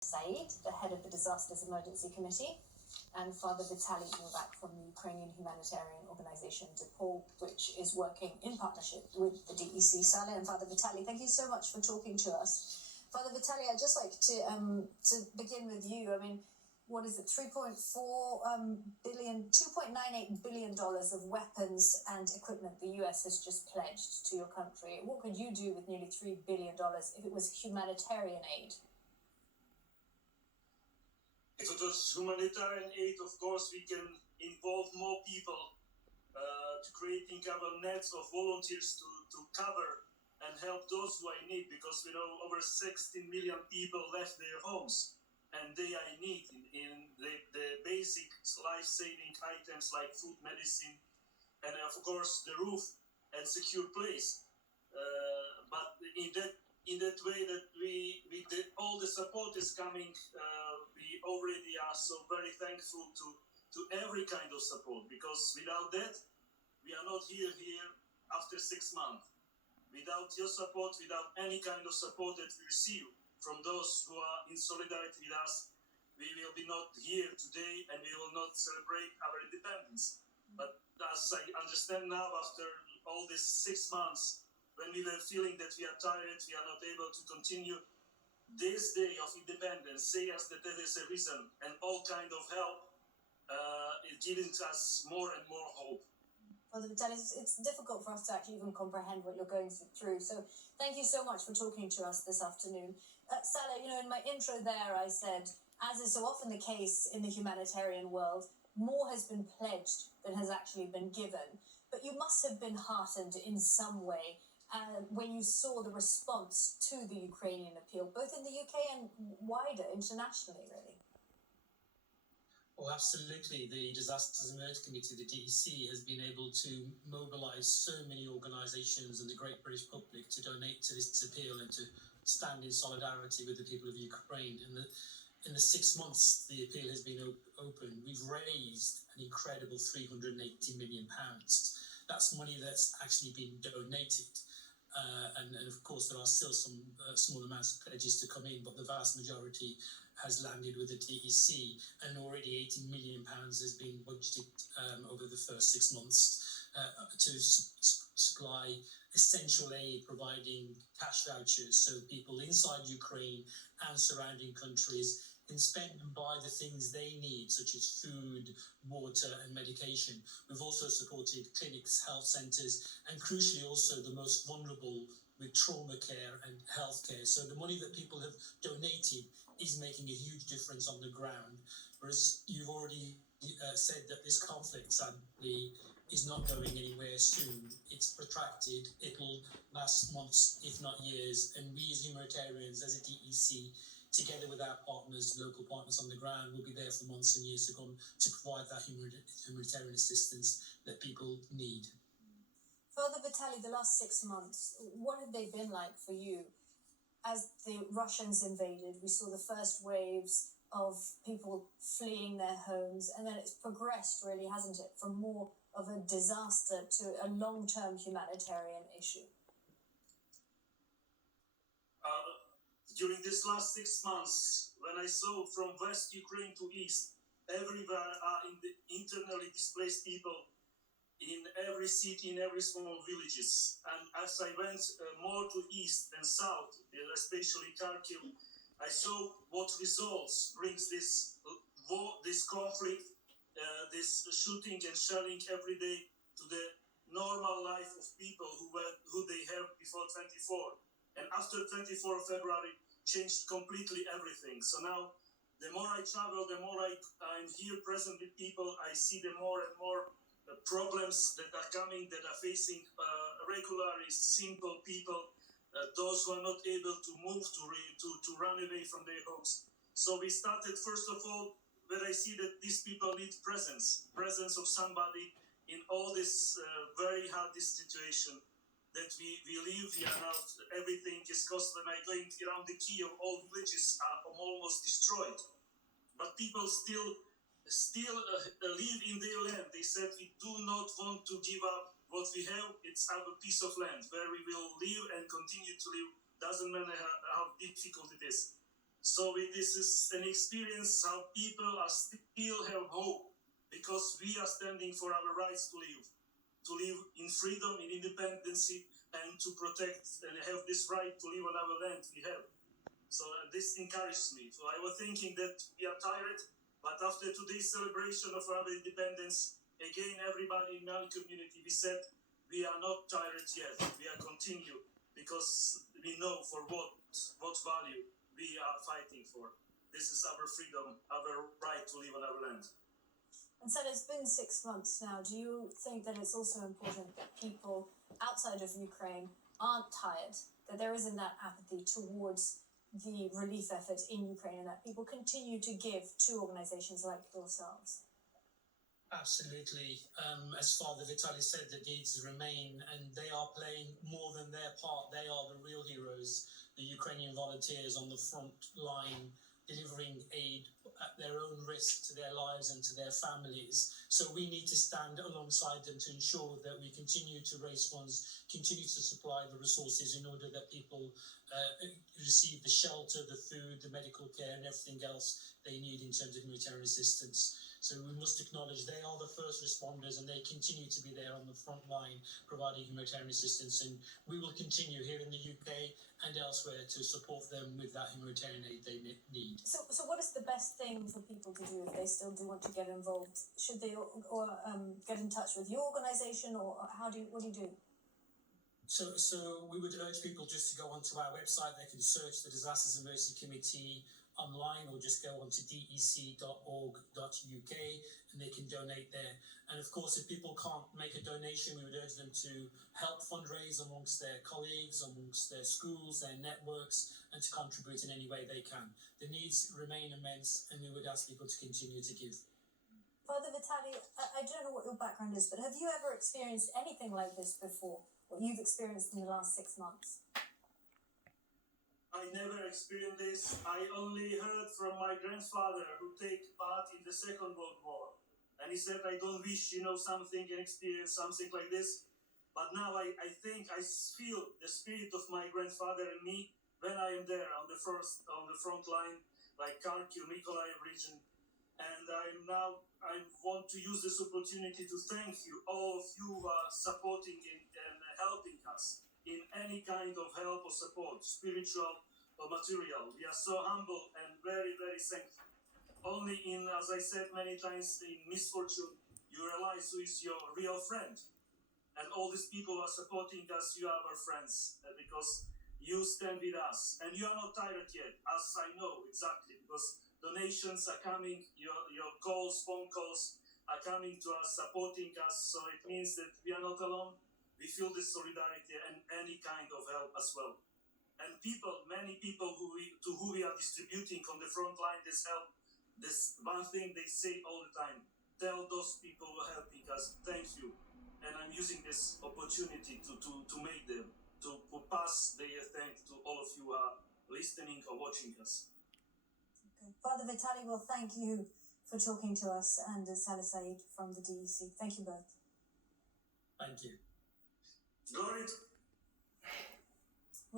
Saeed, the head of the Disasters Emergency Committee, and Father Vitaliy back from the Ukrainian humanitarian organization Depaul, which is working in partnership with the DEC. Saleh and Father Vitaliy, thank you so much for talking to us. Father Vitaliy, I'd just like to begin with you. I mean, what is it, $2.98 billion of weapons and equipment the US has just pledged to your country. What could you do with nearly $3 billion if it was humanitarian aid? If it was humanitarian aid, of course, we can involve more people to creating our nets of volunteers to cover and help those who are in need, because we know over 16 million people left their homes and they are in need in the basic life-saving items like food, medicine, and of course the roof and secure place. But in that way that all the support is coming, we already are so very thankful to every kind of support, because without that, we are not here after 6 months. Without your support, without any kind of support that we receive from those who are in solidarity with us, we will be not here today and we will not celebrate our independence. But as I understand now, after all these 6 months, when we were feeling that we are tired, we are not able to continue, this day of independence say us that there is a reason, and all kind of help is giving us more and more hope. Father Vitaliy, it's difficult for us to actually even comprehend what you're going through. So thank you so much for talking to us this afternoon. Saleh, in my intro there, I said, as is so often the case in the humanitarian world, more has been pledged than has actually been given. But you must have been heartened in some way when you saw the response to the Ukrainian appeal, both in the UK and wider internationally, really. Well, absolutely. The Disasters Emergency Committee, the DEC, has been able to mobilise so many organisations and the great British public to donate to this appeal and to stand in solidarity with the people of Ukraine. In the 6 months the appeal has been open, we've raised an incredible £380 million. That's money that's actually been donated. And of course, there are still some small amounts of pledges to come in, but the vast majority has landed with the DEC, and already £80 million has been budgeted over the first 6 months to supply essential aid, providing cash vouchers so people inside Ukraine and surrounding countries can spend and buy the things they need, such as food, water and medication. We've also supported clinics, health centres, and crucially also the most vulnerable with trauma care and health care. So the money that people have donated is making a huge difference on the ground. Whereas you've already said that this conflict, sadly, is not going anywhere soon. It's protracted. It'll last months, if not years. And we as humanitarians, as a DEC, together with our partners, local partners on the ground, will be there for months and years to come to provide that humanitarian assistance that people need. Father Vitaliy, the last 6 months, what have they been like for you? As the Russians invaded, we saw the first waves of people fleeing their homes, and then it's progressed, really, hasn't it, from more of a disaster to a long-term humanitarian issue? During this last 6 months, when I saw from West Ukraine to East, everywhere are in the internally displaced people, in every city, in every small villages. And as I went more to East and South, especially Kharkiv, I saw what results brings this war, this conflict, this shooting and shelling every day to the normal life of people who they have before 24. And after 24 February, changed completely everything. So now, the more I travel, the more I'm here present with people, I see the more and more problems that are coming, that are facing regularly simple people, those who are not able to move, to run away from their homes. So we started, first of all, where I see that these people need presence of somebody in all this very hard situation that we live here now. Everything is cost. When I going around the key of all villages are almost destroyed, but people still live in their land. They said, we do not want to give up what we have. It's our piece of land where we will live and continue to live. Doesn't matter how difficult it is. So this is an experience how people are still have hope, because we are standing for our rights to live in freedom, in independence, and to protect and have this right to live on our land we have. So this encourages me. So I was thinking that we are tired, but after today's celebration of our independence, again, everybody in our community, we said we are not tired yet. We are continue, because we know for what value we are fighting for. This is our freedom, our right to live on our land. And so it's been 6 months now. Do you think that it's also important that people outside of Ukraine aren't tired, that there isn't that apathy towards the relief effort in Ukraine, and that people continue to give to organizations like yourselves? Absolutely. As Father Vitaliy said, the deeds remain, and they are playing more than their part. They are the real heroes, the Ukrainian volunteers on the front line, delivering aid at their own risk to their lives and to their families. So we need to stand alongside them to ensure that we continue to raise funds, continue to supply the resources in order that people receive the shelter, the food, the medical care, and everything else they need in terms of humanitarian assistance. So we must acknowledge they are the first responders, and they continue to be there on the front line providing humanitarian assistance. And we will continue here in the UK and elsewhere to support them with that humanitarian aid they need. So what is the best thing for people to do if they still do want to get involved? Should they get in touch with your organisation, or what do you do? So we would urge people just to go onto our website. They can search the Disasters and Mercy Committee online, or just go onto dec.org.uk and they can donate there. And of course, if people can't make a donation, we would urge them to help fundraise amongst their colleagues, amongst their schools, their networks, and to contribute in any way they can. The needs remain immense, and we would ask people to continue to give. Father Vitaliy, I don't know what your background is, but have you ever experienced anything like this before, what you've experienced in the last 6 months? I never experienced this. I only heard from my grandfather, who take part in the Second World War. And he said, I don't wish, something and experience something like this. But now I think I feel the spirit of my grandfather and me when I am there on the front line, like Kharkiv, Mykolaiv region. And I want to use this opportunity to thank you, all of you who are supporting and helping us in any kind of help or support, spiritual or material. We are so humble and very, very thankful. Only as I said many times, in misfortune, you realize who is your real friend. And all these people who are supporting us, you are our friends, because you stand with us. And you are not tired yet, as I know exactly, because donations are coming, your calls, phone calls are coming to us, supporting us. So it means that we are not alone. We feel this solidarity and any kind of help as well. And many people to who we are distributing on the front line this help, this one thing they say all the time: tell those people who are helping us, thank you. And I'm using this opportunity to make them, to pass their thanks to all of you who are listening or watching us. Okay. Father Vitaliy, well, thank you for talking to us, and Saleh Saeed from the DEC. Thank you both. Thank you. Glory to